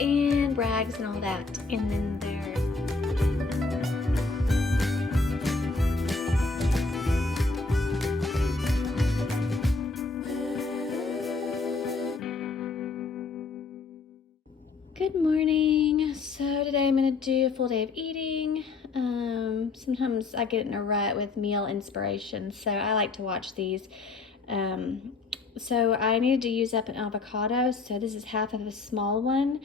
and Bragg's and all that. And then there's good morning. So today I'm gonna do a full day of eating. Sometimes I get in a rut with meal inspiration, so I like to watch these. So I needed to use up an avocado, so this is half of a small one.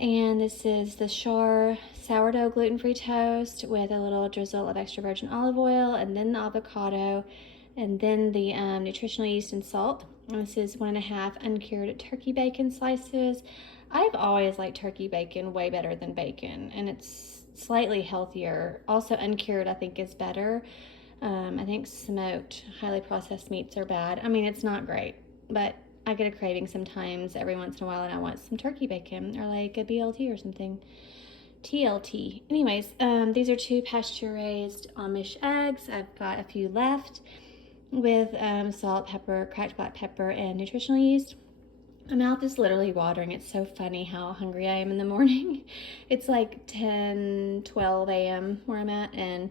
And this is the Char sourdough gluten-free toast with a little drizzle of extra virgin olive oil, and then the avocado, and then the nutritional yeast and salt. And this is 1.5 uncured turkey bacon slices. I've always liked turkey bacon way better than bacon, and it's slightly healthier. Also uncured I think is better. I think smoked, highly processed meats are bad. I mean, it's not great, but I get a craving sometimes every once in a while and I want some turkey bacon or like a BLT or something. TLT. Anyways, these are 2 pasture-raised Amish eggs. I've got a few left with salt, pepper, cracked black pepper, and nutritional yeast. My mouth is literally watering. It's so funny how hungry I am in the morning. It's like 10, 12 a.m. where I'm at, and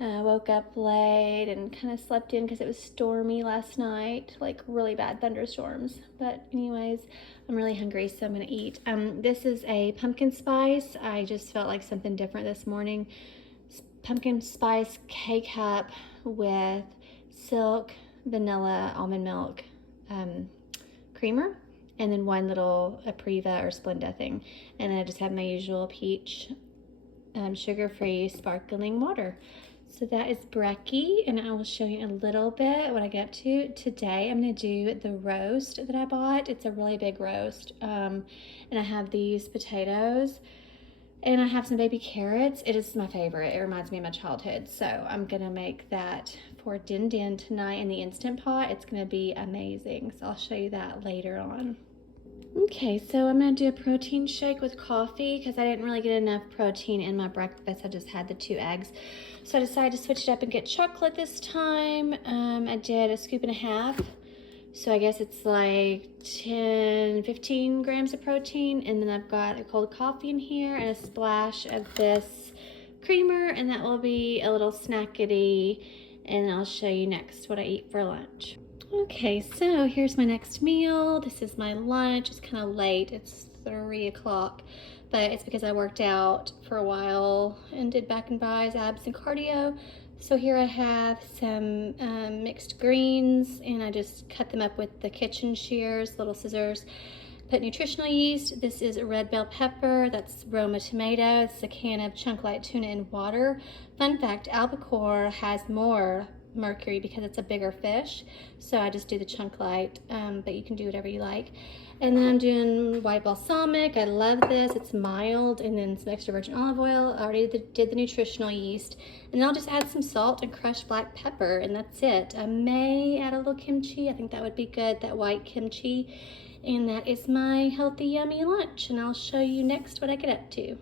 woke up late and kind of slept in because it was stormy last night, like really bad thunderstorms. But anyways, I'm really hungry, so I'm gonna eat. This is a pumpkin spice. I just felt like something different this morning. Pumpkin spice K-cup with silk, vanilla, almond milk creamer, and then 1 little Apriva or Splenda thing. And I just have my usual peach sugar-free sparkling water. So that is brekkie, and I will show you a little bit what I get up to. Today I'm going to do the roast that I bought. It's a really big roast, and I have these potatoes, and I have some baby carrots. It is my favorite. It reminds me of my childhood, so I'm going to make that for din din tonight in the Instant Pot. It's going to be amazing, so I'll show you that later on. Okay, so I'm gonna do a protein shake with coffee because I didn't really get enough protein in my breakfast. I just had the 2 eggs. So I decided to switch it up and get chocolate this time. I did a 1.5 scoops. So I guess it's like 10, 15 grams of protein. And then I've got a cold coffee in here and a splash of this creamer, and that will be a little snackety. And I'll show you next what I eat for lunch. Okay, so here's my next meal. This is my lunch. It's kind of late. It's 3 o'clock, but it's because I worked out for a while and did back and bis, abs, and cardio. So here I have some mixed greens, and I just cut them up with the kitchen shears, little scissors. Put nutritional yeast. This is red bell pepper. That's Roma tomato. It's a can of Chunk Light tuna in water. Fun fact, albacore has more mercury because it's a bigger fish, so I just do the Chunk Light, but you can do whatever you like. And then I'm doing white balsamic. I love this. It's mild. And then some extra virgin olive oil. I already did the nutritional yeast, and I'll just add some salt and crushed black pepper, and that's it. I may add a little kimchi. I think that would be good, that white kimchi. And that is my healthy, yummy lunch, and I'll show you next what I get up to.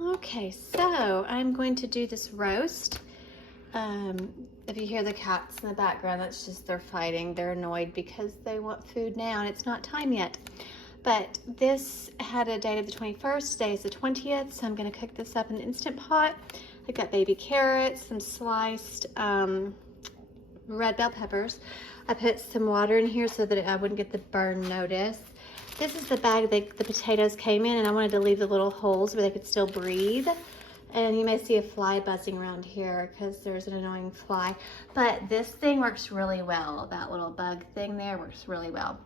Okay, so I'm going to do this roast. If you hear the cats in the background, that's just they're fighting. They're annoyed because they want food now and it's not time yet. But this had a date of the 21st, today is the 20th, so I'm gonna cook this up in the Instant Pot. I've got baby carrots, some sliced red bell peppers. I put some water in here so that I wouldn't get the burn notice. This is the bag that the potatoes came in, and I wanted to leave the little holes where they could still breathe. And you may see a fly buzzing around here because there's an annoying fly. But this thing works really well. That little bug thing there works really well.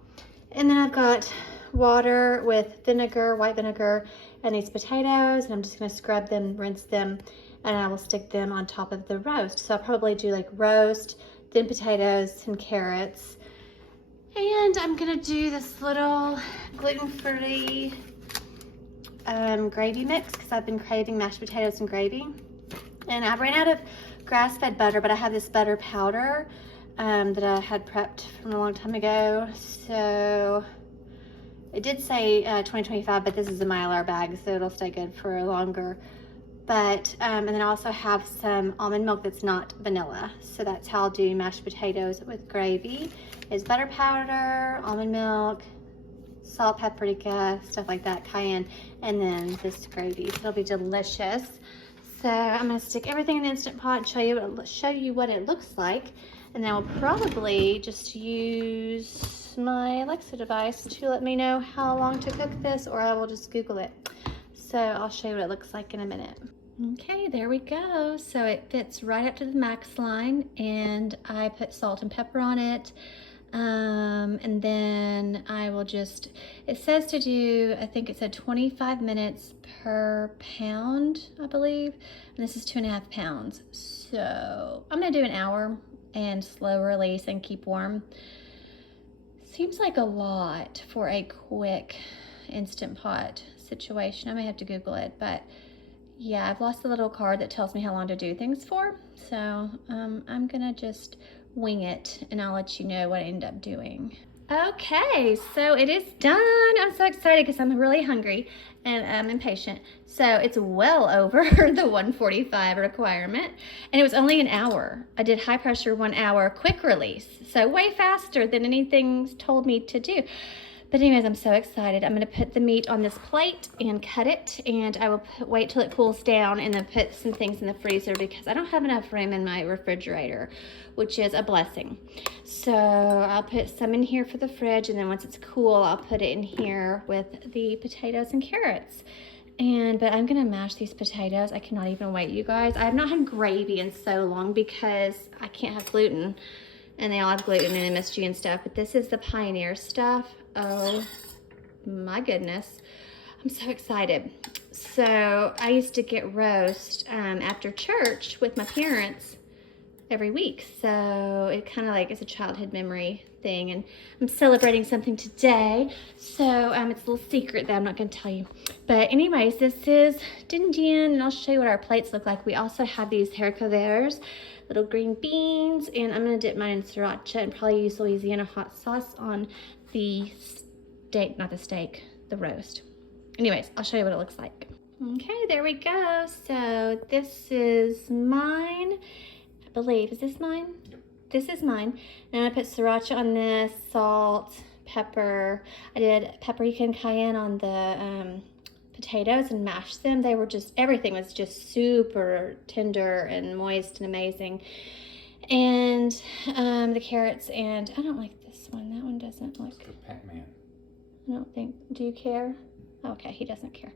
And then I've got water with vinegar, white vinegar, and these potatoes. And I'm just going to scrub them, rinse them, and I will stick them on top of the roast. So I'll probably do like roast, then potatoes and carrots. And I'm gonna do this little gluten-free gravy mix because I've been craving mashed potatoes and gravy. And I ran out of grass-fed butter, but I have this butter powder that I had prepped from a long time ago. So it did say 2025, but this is a Mylar bag, so it'll stay good for longer. But, and then I also have some almond milk that's not vanilla. So that's how I'll do mashed potatoes with gravy. Is butter powder, almond milk, salt, paprika, stuff like that, cayenne, and then this gravy. It'll be delicious. So I'm gonna stick everything in the Instant Pot and show you what it looks like. And then I'll probably just use my Alexa device to let me know how long to cook this, or I will just Google it. So I'll show you what it looks like in a minute. Okay, there we go. So it fits right up to the max line, and I put salt and pepper on it. And then I will just, it says to do, I think it said 25 minutes per pound, I believe. And this is 2.5 pounds. So I'm gonna do an hour and slow release and keep warm. Seems like a lot for a quick Instant Pot situation. I may have to Google it, but yeah, I've lost the little card that tells me how long to do things for. So I'm gonna just wing it, and I'll let you know what I end up doing. Okay, so it is done. I'm so excited because I'm really hungry and I'm impatient. So it's well over the 145 requirement, and it was only an hour. I did high pressure 1 hour quick release, so way faster than anything's told me to do. But anyways, I'm so excited. I'm gonna put the meat on this plate and cut it, and I will wait till it cools down and then put some things in the freezer because I don't have enough room in my refrigerator, which is a blessing. So I'll put some in here for the fridge, and then once it's cool, I'll put it in here with the potatoes and carrots. But I'm gonna mash these potatoes. I cannot even wait, you guys. I have not had gravy in so long because I can't have gluten, and they all have gluten and MSG and stuff, but this is the Pioneer stuff. Oh my goodness, I'm so excited. So I used to get roast after church with my parents every week. So it kind of like is a childhood memory thing, and I'm celebrating something today. So it's a little secret that I'm not gonna tell you. But anyways, this is Din Din, and I'll show you what our plates look like. We also have these haricots verts, little green beans, and I'm gonna dip mine in sriracha and probably use Louisiana hot sauce on the steak, not the steak, the roast. Anyways, I'll show you what it looks like. Okay, there we go. So this is mine, I believe. Is this mine? Yep. This is mine. And I put sriracha on this, salt, pepper. I did paprika and cayenne on the potatoes and mashed them. They were just, everything was just super tender and moist and amazing. And the carrots, and I don't like this one. That one doesn't look. It's the Pac-Man. I don't think, do you care? Okay, he doesn't care.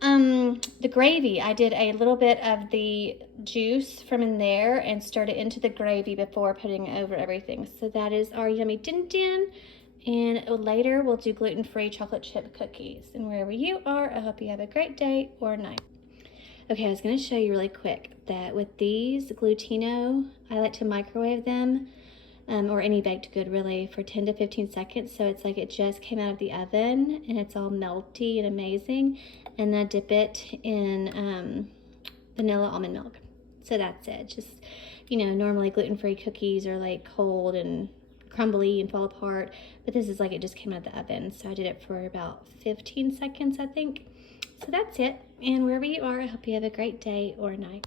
The gravy, I did a little bit of the juice from in there and stirred it into the gravy before putting it over everything. So that is our yummy Din Din. And later we'll do gluten-free chocolate chip cookies. And wherever you are, I hope you have a great day or night. Okay, I was gonna show you really quick that with these Glutino, I like to microwave them, or any baked good really, for 10 to 15 seconds. So it's like it just came out of the oven and it's all melty and amazing. And then dip it in vanilla almond milk. So that's it. Just, you know, normally gluten-free cookies are like cold and crumbly and fall apart, but this is like it just came out of the oven. So I did it for about 15 seconds, I think. So that's it. And wherever you are, I hope you have a great day or night.